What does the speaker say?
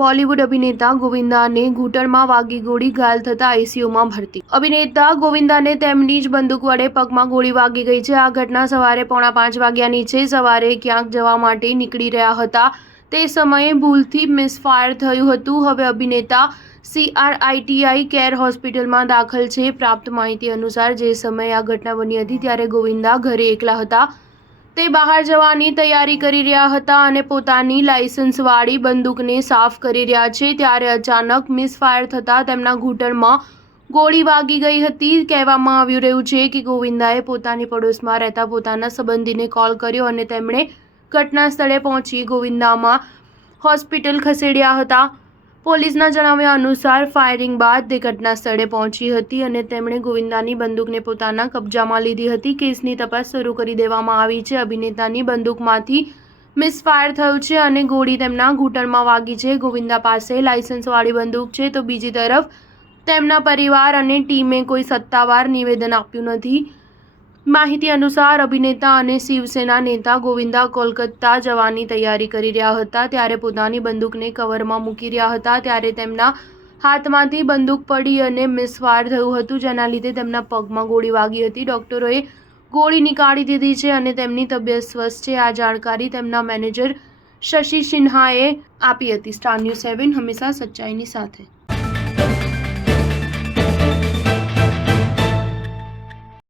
બોલિવૂડ અભિનેતા ગોવિંદાને ઘૂંટણમાં વાગી ગોળી, ઘાયલ થતા આઈસીયુમાં ભરતી. અભિનેતા ગોવિંદાને તેમની જ બંદૂક વડે પગમાં ગોળી વાગી ગઈ છે. આ ઘટના સવારે 4:45 વાગ્યાની છે. સવારે ક્યાંક જવા માટે નીકળી રહ્યા હતા તે સમયે ભૂલથી મિસફાયર થયું હતું. હવે અભિનેતા CRITI કેર હોસ્પિટલમાં દાખલ છે. પ્રાપ્ત માહિતી અનુસાર જે સમયે આ ઘટના બની હતી ત્યારે ગોવિંદા ઘરે એકલા હતા. તે બહાર જવાની તૈયારી કરી રહ્યા હતા અને પોતાની લાયસન્સવાળી બંદૂકને સાફ કરી રહ્યા છે ત્યારે અચાનક મિસફાયર થતાં તેમના ઘૂંટણમાં ગોળી વાગી ગઈ હતી. કહેવામાં આવી રહ્યું છે કે ગોવિંદાએ પોતાની પડોશમાં રહેતા પોતાના સંબંધીને કોલ કર્યો અને તેમણે ઘટના સ્થળે પહોંચી ગોવિંદામાં હોસ્પિટલ ખસેડ્યા હતા. પોલીસના જણાવ્યા અનુસાર ફાયરિંગ બાદ તે ઘટના સ્થળે પહોંચી હતી અને તેમણે ગોવિંદાની બંદૂકને પોતાના કબજામાં લીધી હતી. કેસની તપાસ શરૂ કરી દેવામાં આવી છે. અભિનેતાની બંદૂકમાંથી મિસફાયર થયું છે અને ગોળી તેમના ઘૂંટણમાં વાગી છે. ગોવિંદા પાસે લાયસન્સવાળી બંદૂક છે તો બીજી તરફ તેમના પરિવાર અને ટીમે કોઈ સત્તાવાર નિવેદન આપ્યું નથી. માહિતી અનુસાર અભિનેતા અને શિવસેના નેતા ગોવિંદા કોલકાતા જવાની તૈયારી કરી રહ્યા હતા ત્યારે પોતાની બંદૂકને કવરમાં મૂકી રહ્યા હતા ત્યારે તેમના હાથમાંથી બંદૂક પડી અને મિસફાયર થયું હતું જેના લીધે તેમના પગમાં ગોળી વાગી હતી. ડોક્ટરોએ ગોળી નીકાળી દીધી છે અને તેમની તબિયત સ્વસ્થ છે. આ જાણકારી તેમના મેનેજર શશિ સિન્હાએ આપી હતી. સ્ટાર ન્યૂઝ 7 હંમેશા સચ્ચાઈની સાથે.